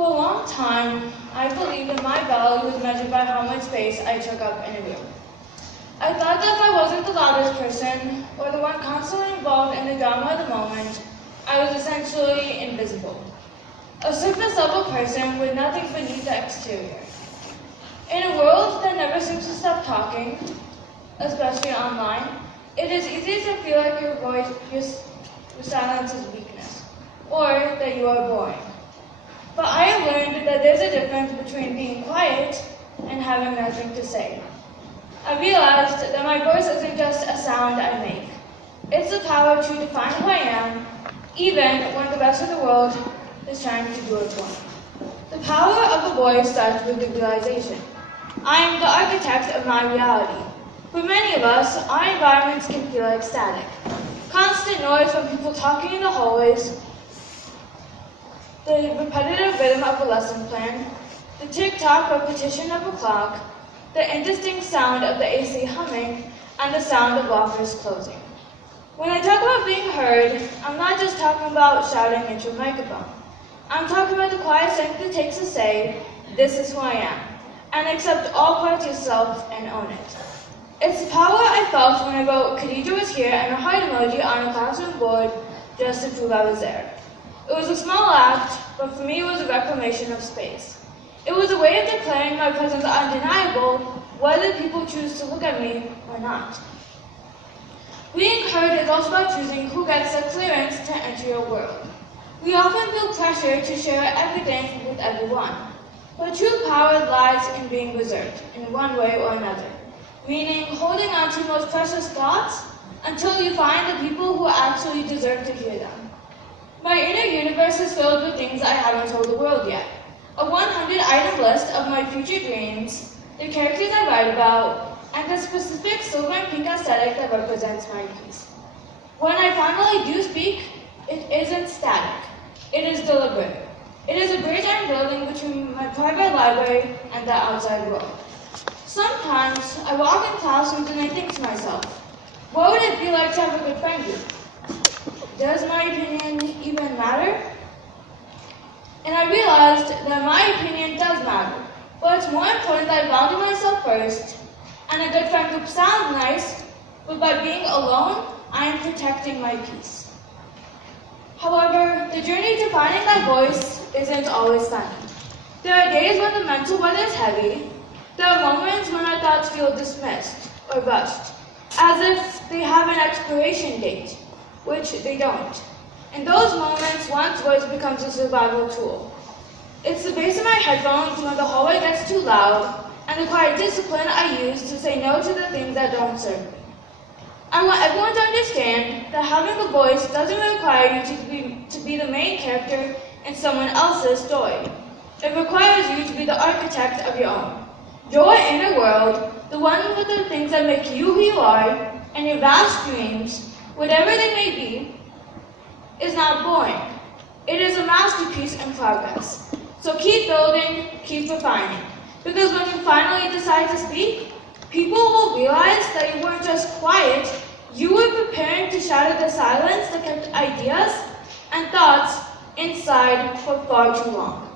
For a long time, I believed that my value was measured by how much space I took up in a room. I thought that if I wasn't the loudest person, or the one constantly involved in the drama of the moment, I was essentially invisible. A surface-level person with nothing beneath the exterior. In a world that never seems to stop talking, especially online, it is easy to feel like your silence is weakness, or that you are boring. But I have learned that there's a difference between being quiet and having nothing to say. I realized that my voice isn't just a sound I make. It's the power to define who I am, even when the rest of the world is trying to do it for me. The power of a voice starts with the realization. I am the architect of my reality. For many of us, our environments can feel like static. Constant noise from people talking in the hallways, the repetitive rhythm of a lesson plan, the tick-tock repetition of a clock, the indistinct sound of the AC humming, and the sound of lockers closing. When I talk about being heard, I'm not just talking about shouting into a microphone. I'm talking about the quiet strength it takes to say, "This is who I am," and accept all parts of yourself and own it. It's the power I felt when I wrote "Khadijah was here" and a heart emoji on a classroom board just to prove I was there. It was a small act, but for me it was a reclamation of space. It was a way of declaring my presence undeniable, whether people choose to look at me or not. Being heard is also about choosing who gets the clearance to enter your world. We often feel pressure to share everything with everyone, but true power lies in being reserved in one way or another, meaning holding on to your most precious thoughts until you find the people who actually deserve to hear them. My inner universe is filled with things I haven't told the world yet. A 100-item list of my future dreams, the characters I write about, and the specific silver and pink aesthetic that represents my piece. When I finally do speak, it isn't static. It is deliberate. It is a bridge I'm building between my private library and the outside world. Sometimes I walk in classrooms and I think to myself, what would it be like to have a good friend group? Does my opinion even matter? And I realized that my opinion does matter, but it's more important that I value myself first. And a good friend group sounds nice, but by being alone, I am protecting my peace. However, the journey to finding that voice isn't always sunny. There are days when the mental weather is heavy. There are moments when our thoughts feel dismissed or rushed, as if they have an expiration date, which they don't. In those moments, one's voice becomes a survival tool. It's the bass of my headphones when the hallway gets too loud, and the quiet discipline I use to say no to the things that don't serve me. I want everyone to understand that having a voice doesn't require you to be the main character in someone else's story. It requires you to be the architect of your own. Your inner world, the one with the things that make you who you are, and your vast dreams, whatever they may be, is not boring. It is a masterpiece in progress. So keep building, keep refining. Because when you finally decide to speak, people will realize that you weren't just quiet, you were preparing to shatter the silence that kept ideas and thoughts inside for far too long.